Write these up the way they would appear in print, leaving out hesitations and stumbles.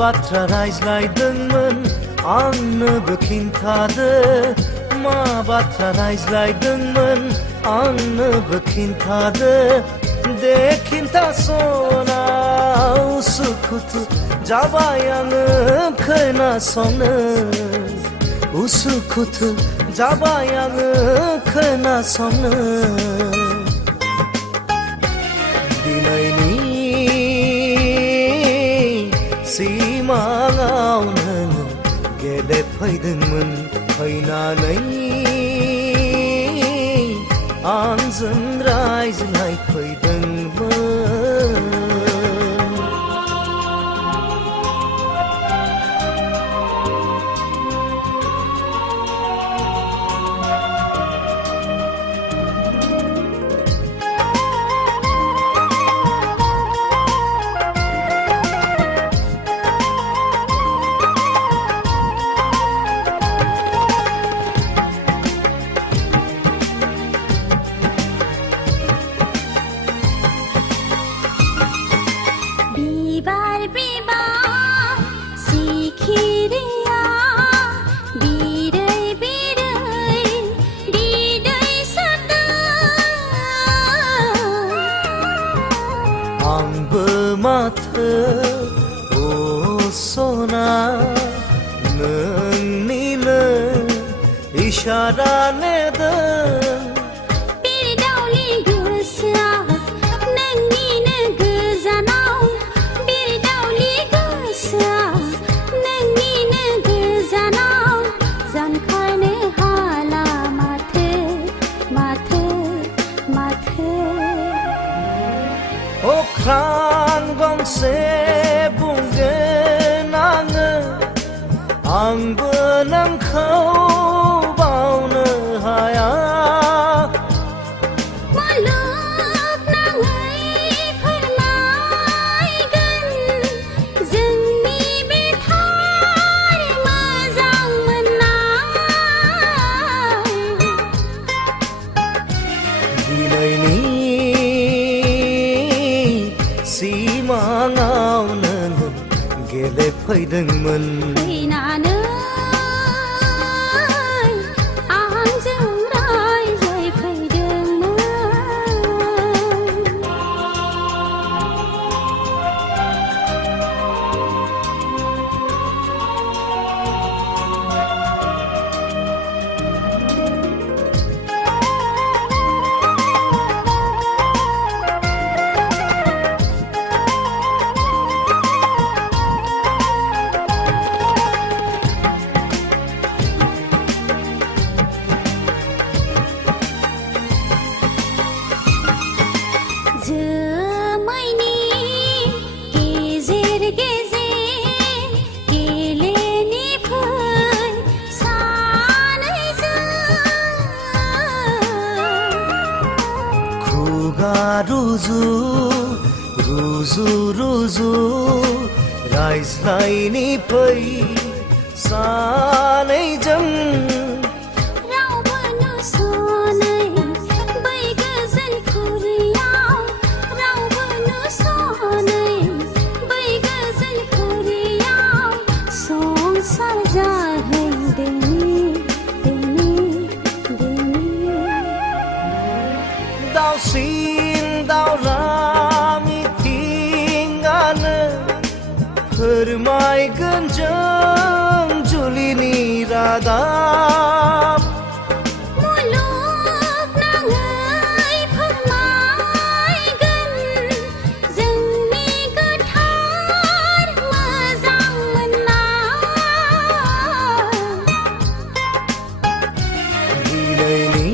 बाथ्रा रायज्लायदोंमोन आंनोबो खिन्थादो मा बाथ्रा रायज्लायदोंमोन आंनोबो खिन्थादो दे खिन्थास'ना उसुखुथु जाबाय आङो खोनासंनो उसुखुथु जाबाय आङो खोनासंनो दिनैनि सिमाङाव नोङो गेलेफैदोंमोन फैनानै आंजों रायज्लायफैदोंमोन आंबो माथो ओ सना नोंनिनो इशारा नेदों बिरदावलि गोसोआ नोंनिनो गोजानाव बिरदावलि गोसोआ नोंनिनो गोजानाव जानखारनो हाला माथो माथो माथो अख्रां गंसे बुंगोन आंबो नोंखौ बावनो हाया मुलुगनाङै फोरमायगोन जोंनि बे थार मोजां मोननाय दिनैनि सिमाङाव नोङो गेलेफैदोंमोन फैनानै आंजों रायज्लायफैदोंमोन जोमैनि गेजेर गेजेर गेलेनि फै सानैजों खुगा रुजु रुजु रुजु रायज्लायनि फै सानैजों रावबो नुस'नै बै गोजोन फुरियाव रावबो नुस'नै बै गोजोन फुरियाव संसार जाहैदोंनि दावसिन दावला मिथिंगानो फोरमायगोन जों जुलिनि रादाब मुलुगनाङै फोरमायगोन जोंनि गोथार मोजां मोननाय दिनैनि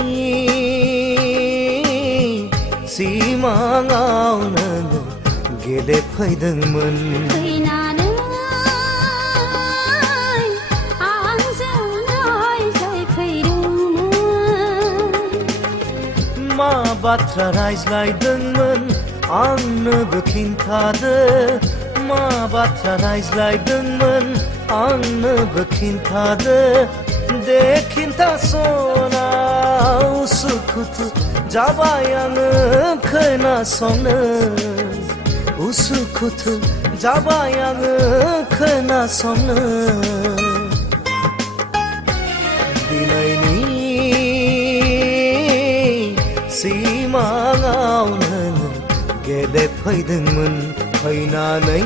सिमाङाव नोङो गेलेफैदोंमोन फैनानै आंजों रायज्लायफैदोंमोन मा बाथ्रा रायज्लायदोंमोन आंनोबो खिन्थादो मा बाथ्रा रायज्लायदोंमोन आंनोबो खिन्थादो दे खिन्थास'ना उसुखुथु जाबाय आङो खोनासंनो उसुखुथु जाबाय आङो खोनासंनो दिनैनि सिमाङाव नों गेलेफैदोंमोन फैनानै